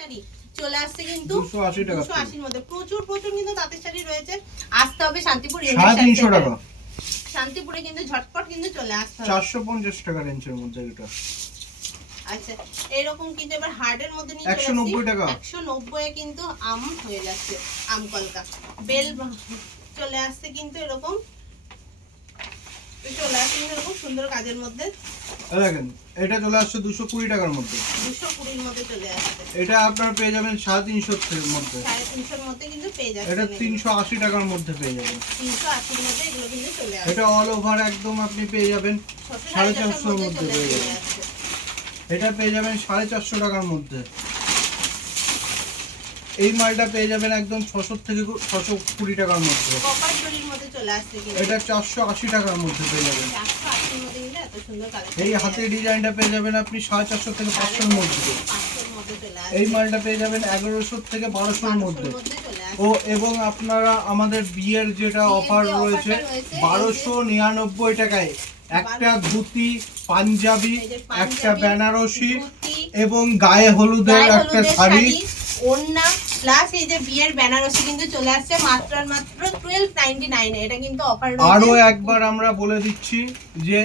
শাড়ি চলে আসছে কিন্তু 280 টাকা 280 এর মধ্যে প্রচুর কিন্তু তাঁতের শাড়ি রয়েছে। আসতে হবে শান্তিপুর 350 টাকা। শান্তিপুরে কিন্তু ঝটপট কিন্তু চলে আসতে হবে। 450 টাকা রেঞ্জের মধ্যে এটা। আচ্ছা এরকম কিন্তু এবার হার্ডের মধ্যে নিয়ে 190 টাকা। 190 এ কিন্তু আম হয়ে যাচ্ছে, আম কলকা বেল চলে আসছে কিন্তু এরকম চলে আসছে কিন্তু এরকম সুন্দর কাজের মধ্যে। দেখেন এটা চলে আসছে 220 টাকার মধ্যে। 220 এর মধ্যে চলে আসছে। এটা আপনারা পেয়ে যাবেন 350 এর মধ্যে। 350 এর মধ্যে কিন্তু পেয়ে যাচ্ছেন। এটা 380 টাকার মধ্যে পেয়ে যাবেন। 380 এর মধ্যে এগুলো কিন্তু চলে আসছে। এটা অল ওভার একদম আপনি পেয়ে যাবেন 450 এর মধ্যে পেয়ে যাবেন। এটা পেয়ে যাবেন 450 টাকার মধ্যে। এই মালটা পেয়ে যাবেন একদম 600 থেকে 620 টাকার মধ্যে। কপার জরির মধ্যে চলে আসছে কিন্তু এটা 480 টাকার মধ্যে পেয়ে যাবেন। 480 এর মধ্যে কিন্তু এত সুন্দর কালেকশন। এই হাতের ডিজাইনটা পেয়ে যাবেন আপনি 450 থেকে 500 এর মধ্যে। 500 এর মধ্যে চলে আসছে। এই মালটা পেয়ে যাবেন 1100 থেকে 1200 এর মধ্যে। চলে আসছে। ও এবং আপনারা আমাদের বিয়ের যেটা অফার রয়েছে 1299 টাকায় একটা ধুতি, পাঞ্জাবি, একটা বেনারসি এবং গায়ে হলুদের একটা শাড়ি, ওড়না প্লাস এই যে বিয়ের বেনারসি কিন্তু চলে আসছে মাত্র আর মাত্র 1299 এ। এটা কিন্তু অফার রয়েছে। আরো একবার আমরা বলে দিচ্ছি যে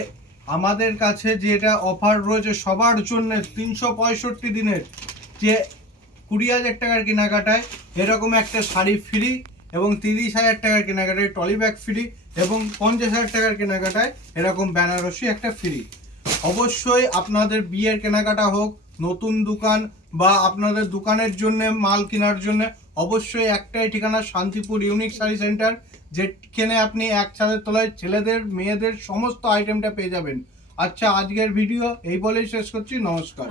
আমাদের কাছে যেটা অফার রয়েছে সবার জন্য 365 দিনের যে 20,000 টাকার কেনাকাটায় এরকম একটা শাড়ি ফ্রি এবং 30,000 টাকার কেনাকাটায় ট্রলি ব্যাগ ফ্রি এবং 50,000 টাকার কেনাকাটায় এরকম বেনারসি একটা ফ্রি। অবশ্যই আপনাদের বিয়ের কেনাকাটা হোক, নতুন দোকান বা আপনাদের দোকানের জন্য মাল কেনার জন্য অবশ্যই একটাই ঠিকানা, শান্তিপুর ইউনিক শাড়ি সেন্টার, যেখানে আপনি এক ছাদের তলায় ছেলেদের মেয়েদের সমস্ত আইটেমটা পেয়ে যাবেন। আচ্ছা আজকের ভিডিও এই বলেই শেষ করছি। নমস্কার।